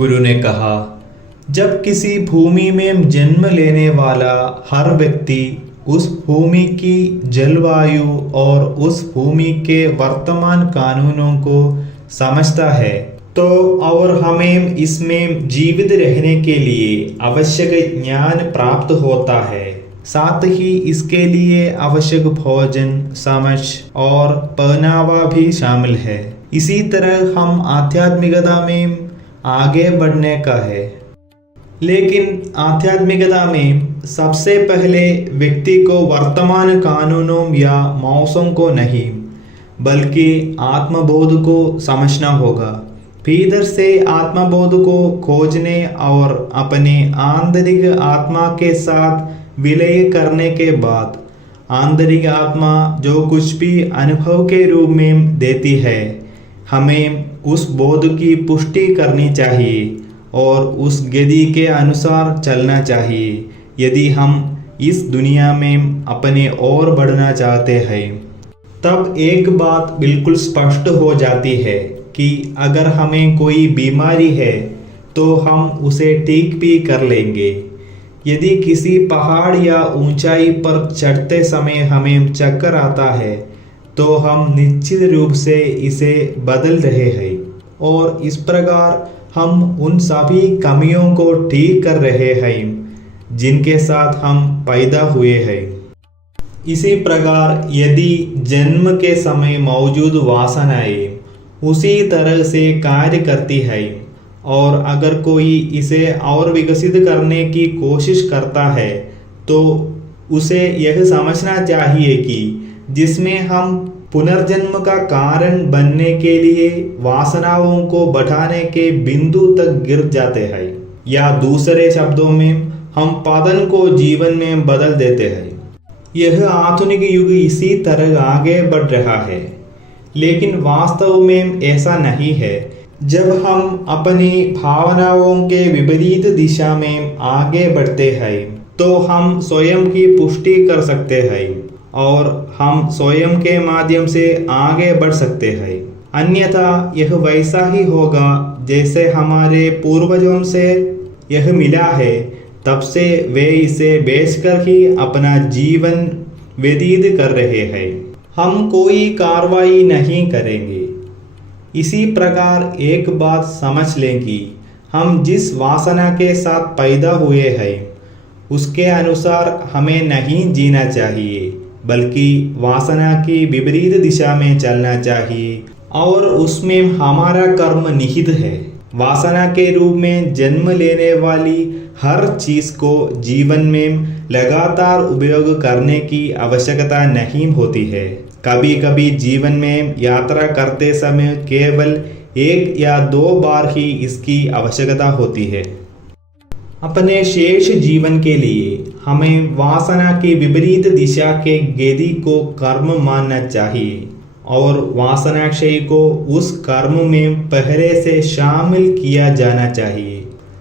गुरु ने कहा, जब किसी भूमि में जन्म लेने वाला हर व्यक्ति उस भूमि की जलवायु और उस भूमि के वर्तमान कानूनों को समझता है तो और हमें इसमें जीवित रहने के लिए आवश्यक ज्ञान प्राप्त होता है। साथ ही इसके लिए आवश्यक भोजन, समझ और पहनावा भी शामिल है। इसी तरह हम आध्यात्मिकता में आगे बढ़ने का है। लेकिन आध्यात्मिकता में सबसे पहले व्यक्ति को वर्तमान कानूनों या मौसम को नहीं बल्कि आत्मबोध को समझना होगा। भीतर से आत्मबोध को खोजने और अपने आंतरिक आत्मा के साथ विलय करने के बाद आंतरिक आत्मा जो कुछ भी अनुभव के रूप में देती है, हमें उस बोध की पुष्टि करनी चाहिए और उस गति के अनुसार चलना चाहिए यदि हम इस दुनिया में अपने ओर बढ़ना चाहते हैं। तब एक बात बिल्कुल स्पष्ट हो जाती है कि अगर हमें कोई बीमारी है तो हम उसे ठीक भी कर लेंगे। यदि किसी पहाड़ या ऊंचाई पर चढ़ते समय हमें चक्कर आता है तो हम निश्चित रूप से इसे बदल रहे हैं और इस प्रकार हम उन सभी कमियों को ठीक कर रहे हैं जिनके साथ हम पैदा हुए हैं। इसी प्रकार यदि जन्म के समय मौजूद वासनाएं उसी तरह से कार्य करती है और अगर कोई इसे और विकसित करने की कोशिश करता है तो उसे यह समझना चाहिए कि जिसमें हम पुनर्जन्म का कारण बनने के लिए वासनाओं को बढ़ाने के बिंदु तक गिर जाते हैं, या दूसरे शब्दों में हम पतन को जीवन में बदल देते हैं। यह आधुनिक युग इसी तरह आगे बढ़ रहा है, लेकिन वास्तव में ऐसा नहीं है। जब हम अपनी भावनाओं के विपरीत दिशा में आगे बढ़ते हैं तो हम स्वयं की पुष्टि कर सकते हैं और हम स्वयं के माध्यम से आगे बढ़ सकते हैं। अन्यथा यह वैसा ही होगा जैसे हमारे पूर्वजों से यह मिला है, तब से वे इसे बेचकर ही अपना जीवन व्यतीत कर रहे हैं। हम कोई कार्रवाई नहीं करेंगे। इसी प्रकार एक बात समझ लें कि हम जिस वासना के साथ पैदा हुए हैं उसके अनुसार हमें नहीं जीना चाहिए, बल्कि वासना की विपरीत दिशा में चलना चाहिए और उसमें हमारा कर्म निहित है। वासना के रूप में जन्म लेने वाली हर चीज को जीवन में लगातार उपयोग करने की आवश्यकता नहीं होती है। कभी कभी जीवन में यात्रा करते समय केवल 1 या 2 बार ही इसकी आवश्यकता होती है। अपने शेष जीवन के लिए हमें वासना की विपरीत दिशा के गति को कर्म मानना चाहिए और वासनाक्षय को उस कर्म में पहले से शामिल किया जाना चाहिए।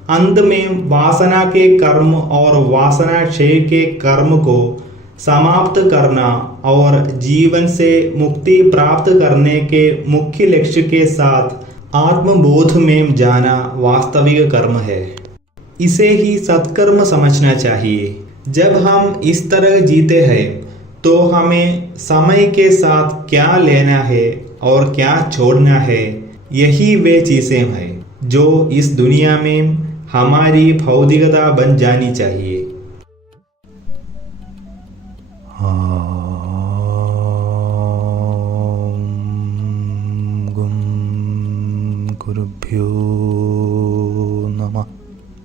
अंत में वासना के कर्म और वासनाक्षय के कर्म को समाप्त करना और जीवन से मुक्ति प्राप्त करने के मुख्य लक्ष्य के साथ आत्मबोध में जाना वास्तविक कर्म है। इसे ही सत्कर्म समझना चाहिए। जब हम इस तरह जीते हैं तो हमें समय के साथ क्या लेना है और क्या छोड़ना है, यही वे चीजें हैं जो इस दुनिया में हमारी भौतिकता बन जानी चाहिए। गुरुभ्यो